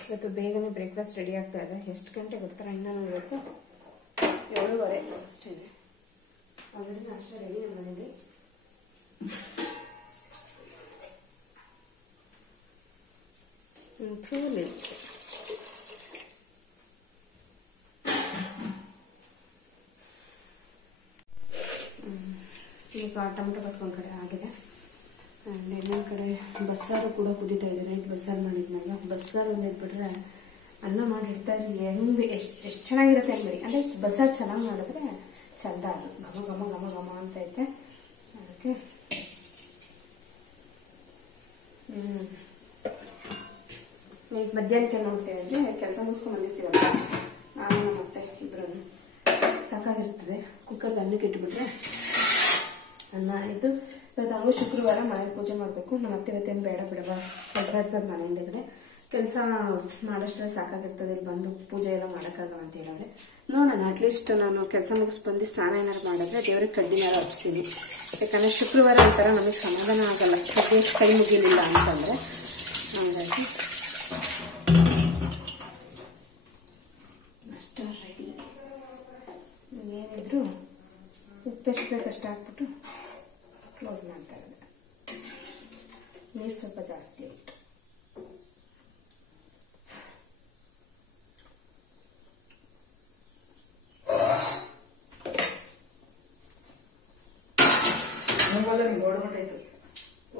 ಇವತ್ತು ಬೇಗನೆ ಬ್ರೇಕ್ಫಾಸ್ಟ್ ರೆಡಿ ಆಗ್ತಾ ಇದೆ. ಎಷ್ಟು ಗಂಟೆ ಗೊತ್ತಾ? ಇನ್ನೂ ಇವತ್ತು 7:30 ಅಷ್ಟೇ. ಆಲ್ರೆಡಿ ನಾಷ್ಟ ರೆಡಿ ನಮ್ಮ ಮನೇಲಿ. ಟೊಮೆಟೊ ಬಾತ್ ಒಂದು ಕಡೆ ಆಗಿದೆ. ಆ್ಯಂಡ್ ಇನ್ನೊಂದು ಕಡೆ ಬಸ್ಸಾರು ಕೂಡ ಕುದೀತಾ ಇದೆ. ನೈಟ್ ಬಸ್ಸಾರು ಮಾಡಿದ್ನಲ್ಲ, ಬಸ್ಸಾರು ಒಂದು ಇಟ್ಬಿಟ್ರೆ ಅನ್ನ ಮಾಡಿಡ್ತಾ ಇರಿ ಹೆಂಗೆ ಎಷ್ಟು ಚೆನ್ನಾಗಿರುತ್ತೆ ಅಂಬರಿ. ಅಂದರೆ ಬಸ್ಸಾರು ಚೆನ್ನಾಗಿ ಮಾಡಿದ್ರೆ ಚಂದ, ಅದು ಘಮ ಘಮ ಘಮ ಘಮ ಅಂತ ಐತೆ. ಅದಕ್ಕೆ ನೈಟ್ ಮಧ್ಯಾಹ್ನಕ್ಕೆ ನೋಡ್ತೇವೆ ಅಂದರೆ ಕೆಲಸ ಮುಗಿಸ್ಕೊಂಡು ಬಂದಿರ್ತೀವಲ್ಲ, ನಾನು ಮತ್ತೆ ಇಬ್ಬರು ಸಾಕಾಗಿರ್ತದೆ. ಕುಕ್ಕರ್ಗೆ ಅನ್ನಕ್ಕೆ ಇಟ್ಬಿಟ್ರೆ ಅನ್ನ ಆಯಿತು. ಇವತ್ತು ಹಂಗೂ ಶುಕ್ರವಾರ ಮನೇಲಿ ಪೂಜೆ ಮಾಡಬೇಕು. ನಮ್ಮ ಅತ್ತೆ ಇವತ್ತೇನು ಬೇಡ ಬಿಡವ, ಕೆಲಸ ಇರ್ತದೆ ಮನೆಯಿಂದ ಕಡೆ, ಕೆಲಸ ಮಾಡೋಷ್ಟೇ ಸಾಕಾಗಿರ್ತದೆ, ಇಲ್ಲಿ ಬಂದು ಪೂಜೆ ಎಲ್ಲ ಮಾಡೋಕ್ಕಾಗಲ್ಲ ಅಂತ ಹೇಳೋಳೆ. ನೋಡೋಣ, ಅಟ್ಲೀಸ್ಟ್ ನಾನು ಕೆಲಸ ಮುಗಿಸ್ ಬಂದು ಸ್ನಾನ ಏನಾದ್ರು ಮಾಡಿದ್ರೆ ದೇವ್ರಿಗೆ ಕಡ್ಡಿ ಮೇಲೆ ಹಚ್ತೀನಿ. ಯಾಕಂದರೆ ಶುಕ್ರವಾರ ಒಂಥರ ನಮಗೆ ಸಮಾಧಾನ ಆಗಲ್ಲ, ಕೈ ಮುಗಿಲಿಲ್ಲ ಅಂತಂದರೆ. ಹಾಗಾಗಿ ಅಷ್ಟು ರೆಡಿ. ಏನಿದ್ರು ಉಪ್ಪೆಷ್ಟು ಬೇಕಷ್ಟು ಹಾಕ್ಬಿಟ್ಟು ಕ್ಲೋಸ್ ಮಾಡ್ತಾ ಇದ್ದೆ. ನೀರು ಸ್ವಲ್ಪ ಜಾಸ್ತಿ ಆಯಿತು.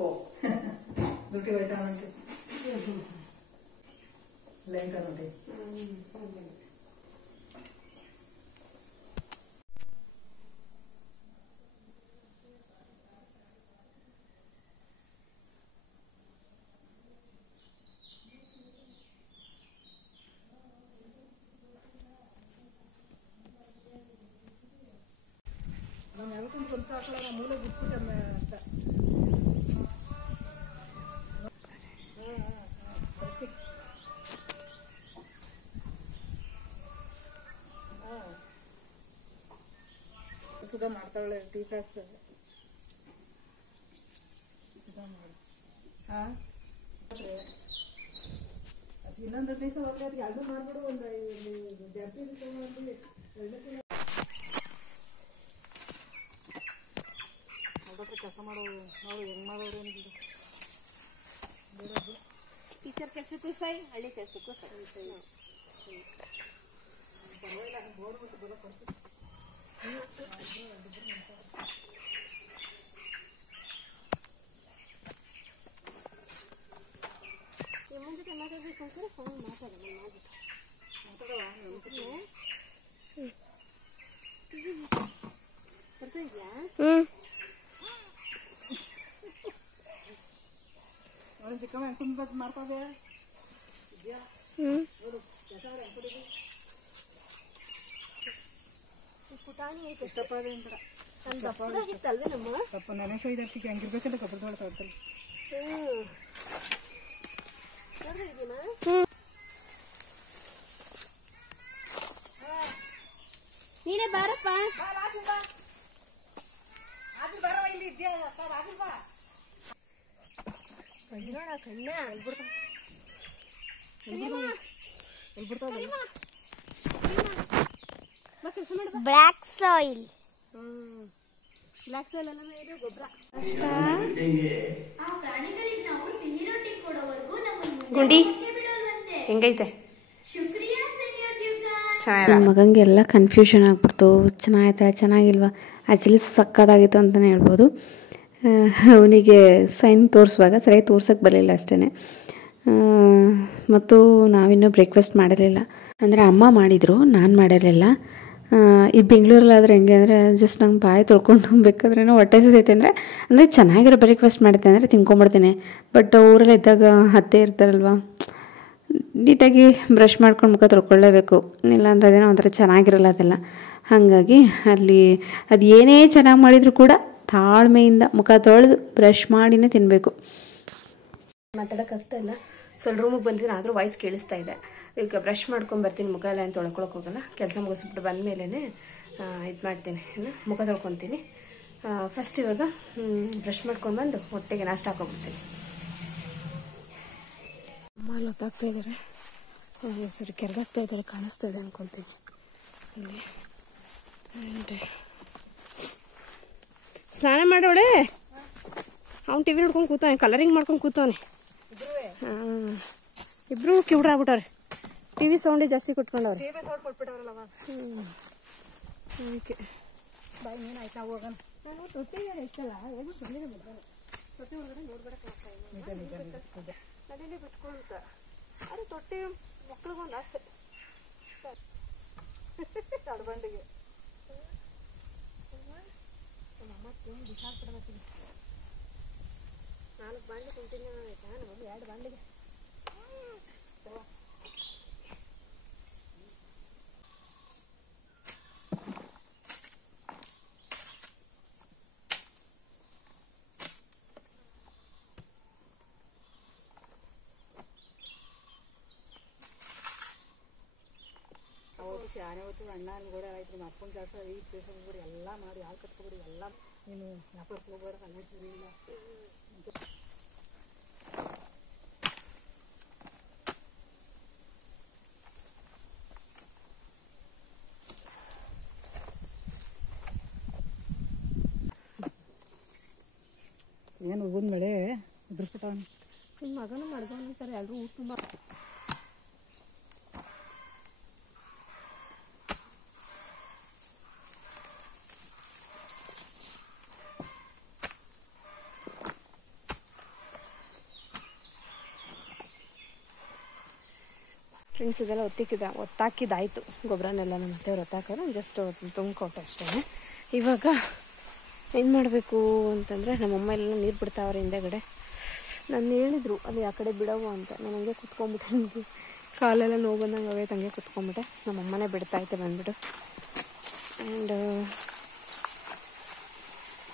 ಓ ದುಡ್ಡು ಹೋಯ್ತಾ ಲೈನ್ ನೋಡಿ. ಸುಧಾ ಮಾಡ್ತಾಳೆ ಟೀ ಕಾಯಿಸ್ತಾರೆ. ಇನ್ನೊಂದು ದಿವಸ ಹೋಗ್ತಾರೆ, ಎರಡು ಮಾಡ್ಬಿಡು. ಒಂದು ಜಾಸ್ತಿ ಕೆಲಸ ಮಾಡೋದು ನಾವು ಹೆಂಗ್ ಮಾಡೋರು ಅಂತಿದ್ದು. ಟೀಚರ್ ಕೆಲಸಕ್ಕೂ ಸೈ, ಹಳ್ಳಿ ಕೆಲಸಕ್ಕೂ ಸೈ. ಪರವಾಗಿಲ್ಲ, ಬೋರ್ಡ್ ಬಿಟ್ಟು ಬರೋ ಕೊಡ್ತೀವಿ. ನಿಮ್ಮ ಜೊತೆ ಮಾತಾಡ್ಬೇಕು ಅನ್ಸರಿ ಫೋನ್ ಮಾತಾಡೋಣ. ಬರ್ತಾ ಇದೆಯಾ? ಚಿಕ್ಕಮ್ಮ ಹೆಂಗ್ ಮಾಡ್ತಾವೆ ಇದೆಯಾ? ನೋಡು ಪುಟಾಣಿ ಇಷ್ಟಪಡೋದು ಅಂತ ಆಗಿತ್ತಲ್ವೇ ನಮ್ಮ ಸ್ವಲ್ಪ ನೆನೆಸ ಇದರ್ಸಿಗೆ ಹೆಂಗಿರ್ಬೇಕಂತ ಗೊಬ್ಬರದೊಳಗೆ ತಗೊಳ್ತಾರೆ. ನೀನೇ ಬಾರಪ್ಪ. Black soil. ಬ್ಲ್ಯಾಕ್ ಸಾಯಿಲ್ ಎಲ್ಲ ಇದು ಗೊಬ್ಬರ. ಗುಂಡಿ ಹೆಂಗೈತೆ? ನನ್ನ ಮಗಂಗೆ ಎಲ್ಲ ಕನ್ಫ್ಯೂಷನ್ ಆಗ್ಬಿಡ್ತು. ಚೆನ್ನಾಯ್ತಾ ಚೆನ್ನಾಗಿಲ್ವಾ? ಆ್ಯಕ್ಚುಲಿ ಸಕ್ಕತ್ತಾಗಿತ್ತು ಅಂತಲೇ ಹೇಳ್ಬೋದು. ಅವನಿಗೆ ಸೈನ್ ತೋರಿಸುವಾಗ ಸರಿಯಾಗಿ ತೋರ್ಸೋಕ್ಕೆ ಬರಲಿಲ್ಲ ಅಷ್ಟೇ. ಮತ್ತು ನಾವಿನ್ನೂ ಬ್ರೇಕ್ಫಾಸ್ಟ್ ಮಾಡಿರಲಿಲ್ಲ. ಅಂದರೆ ಅಮ್ಮ ಮಾಡಿದರು, ನಾನು ಮಾಡಿರಲಿಲ್ಲ. ಈ ಬೆಂಗಳೂರಲ್ಲಾದರೆ ಹೆಂಗೆ ಅಂದರೆ ಜಸ್ಟ್ ನಂಗೆ ಬಾಯಿ ತೊಳ್ಕೊಂಡು ಬೇಕಾದ್ರೆ ಹೊಟ್ಟೆ ಸಿದೈತೆ ಅಂದರೆ ಚೆನ್ನಾಗಿರೋ ಬ್ರೇಕ್ಫಾಸ್ಟ್ ಮಾಡುತ್ತೆ ಅಂದರೆ ತಿನ್ಕೊಂಬಿಡ್ತೀನಿ. ಬಟ್ ಊರಲ್ಲಿ ಇದ್ದಾಗ ಅತ್ತೆ ಇರ್ತಾರಲ್ವ, ನೀಟಾಗಿ ಬ್ರಷ್ ಮಾಡ್ಕೊಂಡು ಮುಖ ತೊಳ್ಕೊಳ್ಳೇಬೇಕು, ಇಲ್ಲಾಂದ್ರೆ ಅದೇನೋ ಒಂಥರ ಚೆನ್ನಾಗಿರಲ್ಲ ಅದೆಲ್ಲ. ಹಾಗಾಗಿ ಅಲ್ಲಿ ಅದು ಏನೇ ಚೆನ್ನಾಗಿ ಮಾಡಿದರೂ ಕೂಡ ತಾಳ್ಮೆಯಿಂದ ಮುಖ ತೊಳೆದು ಬ್ರಷ್ ಮಾಡಿನೇ ತಿನ್ನಬೇಕು. ಮಾತಾಡೋಕ್ಕಾಗ್ತಾ ಇಲ್ಲ. ಸ್ವಲ್ಪ ರೂಮಿಗೆ ಬಂದಿದ್ದೀನಿ, ಆದರೂ ವಾಯ್ಸ್ ಕೇಳಿಸ್ತಾ ಇದೆ. ಈಗ ಬ್ರಷ್ ಮಾಡ್ಕೊಂಡು ಬರ್ತೀನಿ, ಮುಖ ಎಲ್ಲ ಏನು ತೊಳ್ಕೊಳಕ್ಕೆ ಹೋಗಲ್ಲ. ಕೆಲಸ ಮುಗಿಸ್ಬಿಟ್ಟು ಬಂದ ಮೇಲೇ ಇದು ಮಾಡ್ತೀನಿ, ಮುಖ ತೊಳ್ಕೊತೀನಿ. ಫಸ್ಟ್ ಇವಾಗ ಬ್ರಷ್ ಮಾಡ್ಕೊಂಡು ಬಂದು ಹೊಟ್ಟೆಗೆ ನಾಷ್ಟ ಹಾಕೊಂಡ್ಬಿಡ್ತೀನಿ. ಅಮ್ಮ ಅಲ್ಲಿ ಹೊತ್ತಾಗ್ತಾ ಇದ್ದಾರೆ, ಸರಿ ಕೆರಗಾಗ್ತಾ ಇದ್ದಾರೆ, ಕಾಣಿಸ್ತಾ ಇದೆ ಅಂದ್ಕೊಳ್ತೀನಿ ಇಲ್ಲಿ. ಸ್ನಾನ ಮಾಡೋಳೆ, ಅವ್ನು ಟಿವಿ ನೋಡ್ಕೊಂಡು ಕೂತವನೆ, ಕಲರಿಂಗ್ ಮಾಡ್ಕೊಂಡು ಕೂತವನೆ. ಇಬ್ರು ಕಿವುಡ್ರ ಆಗ್ಬಿಟ್ಟವ್ರೆ, ಟಿವಿ ಸೌಂಡೇ ಜಾಸ್ತಿ ಕೊಟ್ಕೊಂಡವ್ರೆ. ಅದಕ್ಕೆ ನದಿಲಿ ಬಿಟ್ಕೊಂತ ಅದು ತೊಟ್ಟಿ ಮಕ್ಳಿಗೊಂದು ಆಸೆ ತಡ್ಬಂಡಿಗೆ ಬಿಸಾಕ್ಬಿಡ್ಬೇಕು 4 ಬಾಂಡೆ ಕುಂತೀನಿ ಆಯ್ತಾ ನಮ್ಮಲ್ಲಿ 2 ಬಾಂಡೆಗೆ ಆನೆ ಹೊತ್ತು ಅಣ್ಣ ಗೋಡೆ ಆಯ್ತು ನಿಮ್ಮ ಅಪ್ಪನ ಕೆಲಸ ಈ ಕೆಲಸ ಹೋಗ್ಬಿಡಿ ಎಲ್ಲ ಮಾಡಿ ಹಾಲು ಕಟ್ಕೊಬಿಡಿ ಎಲ್ಲ ನೀನು ವ್ಯಾಪಾರಕ್ಕೆ ಹೋಗ್ಬೇಡ ಅನ್ನೋದು ಇಲ್ಲ ಏನು ಹೋಗೋದು ಮಳೆ ಎದುರ್ಸ್ಬಿಟ್ಟವ ನಿಮ್ಮ ಮಗನೂ ಮಾಡ್ಕೊಂತಾರೆ ಎಲ್ಲರೂ ಊಟ ತುಂಬ ಫ್ರೆಂಡ್ಸ್ ಇದೆಲ್ಲ ಒತ್ತಾಕಿದ್ದಾಯಿತು ಗೊಬ್ಬರನೆಲ್ಲ ನಮ್ಮ ಮತ್ತೆಯವ್ರು ಒತ್ತಾಕೋರು ಜಸ್ಟ್ ತುಂಬಿಕೊಟ್ಟೆ ಅಷ್ಟೇ ಇವಾಗ ಏನು ಮಾಡಬೇಕು ಅಂತಂದರೆ ನಮ್ಮಮ್ಮ ಎಲ್ಲ ನೀರು ಬಿಡ್ತಾವ್ರೆ ಹಿಂದೆಗಡೆ ನಾನು ಹೇಳಿದ್ರು ಅಲ್ಲಿ ಆ ಕಡೆ ಬಿಡವು ಅಂತ ನಾನು ಹಂಗೆ ಕುತ್ಕೊಂಡ್ಬಿಟ್ಟೆ ನನಗೆ ಕಾಲೆಲ್ಲ ನೋವು ಬಂದಂಗೆ ಅವೇ ಹಂಗೆ ಕುತ್ಕೊಂಡ್ಬಿಟ್ಟೆ ನಮ್ಮಮ್ಮನೇ ಬಿಡ್ತಾಯಿದ್ದೆ ಬಂದ್ಬಿಟ್ಟು ಆ್ಯಂಡ್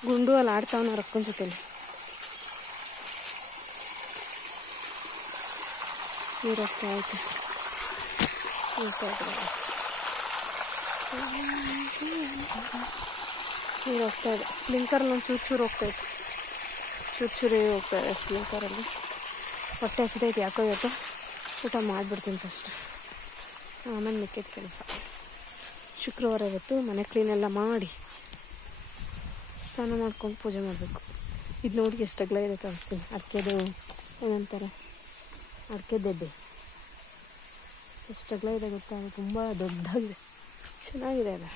ಗುಂಡು ಅಲ್ಲಿ ಆಡ್ತಾವನ ರಕ್ಕನ ಜೊತೆಲಿ ನೀರು ಹೋಗ್ತಾ ಐತೆ ನೀರು ಹೋಗ್ತಾ ಇದೆ ಸ್ಪ್ರಿಂಕರಲ್ಲಿ ಒಂದು ಚೂರು ಹೋಗ್ತಾಯಿತ್ತು ಚೂರು ಹೋಗ್ತಾ ಇದೆ ಸ್ಪ್ರಿಂಕರಲ್ಲಿ ಹೊಟ್ಟೆ ಹಸಿದೈತೆ ಯಾಕೋ ಇವತ್ತು ಊಟ ಮಾಡಿಬಿಡ್ತೀನಿ ಫಸ್ಟ್ ಆಮೇಲೆ ಮಿಕ್ಕಿದ ಕೆಲಸ ಶುಕ್ರವಾರ ಇವತ್ತು ಮನೆ ಕ್ಲೀನೆಲ್ಲ ಮಾಡಿ ಸ್ನಾನ ಮಾಡ್ಕೊಂಡು ಪೂಜೆ ಮಾಡಬೇಕು ಇದು ನೋಡಿ ಎಷ್ಟು ಅಗಲ ಇದೆ ತೋರಿಸ್ತೀನಿ ಅಡಿಕೆದು ಏನಂತಾರೆ ಅಡಿಕೆ ದೆಬ್ಬೆ ಎಷ್ಟು ಅಗಲ ಇದೆ ಗೊತ್ತಾ ತುಂಬ ದೊಡ್ಡದಾಗಿದೆ ಚೆನ್ನಾಗಿದೆ ಅಲ್ಲ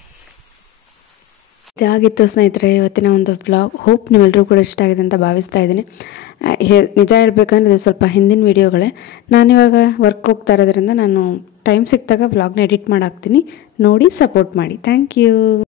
ಇದಾಗಿತ್ತು ಸ್ನೇಹಿತರೆ ಇವತ್ತಿನ ಒಂದು ವ್ಲಾಗ್ ಹೋಪ್ ನಿಮ್ಮೆಲ್ಲರೂ ಕೂಡ ಇಷ್ಟ ಆಗಿದೆ ಅಂತ ಭಾವಿಸ್ತಾ ಇದ್ದೀನಿ ನಿಜ ಹೇಳ್ಬೇಕಂದ್ರೆ ಇದು ಸ್ವಲ್ಪ ಹಿಂದಿನ ವೀಡಿಯೋಗಳೇ ನಾನಿವಾಗ ವರ್ಕ್ ಹೋಗ್ತಾ ಇರೋದ್ರಿಂದ ನಾನು ಟೈಮ್ ಸಿಕ್ಕಿದಾಗ ವ್ಲಾಗ್ನ ಎಡಿಟ್ ಮಾಡಾಕ್ತೀನಿ ನೋಡಿ ಸಪೋರ್ಟ್ ಮಾಡಿ ಥ್ಯಾಂಕ್ ಯು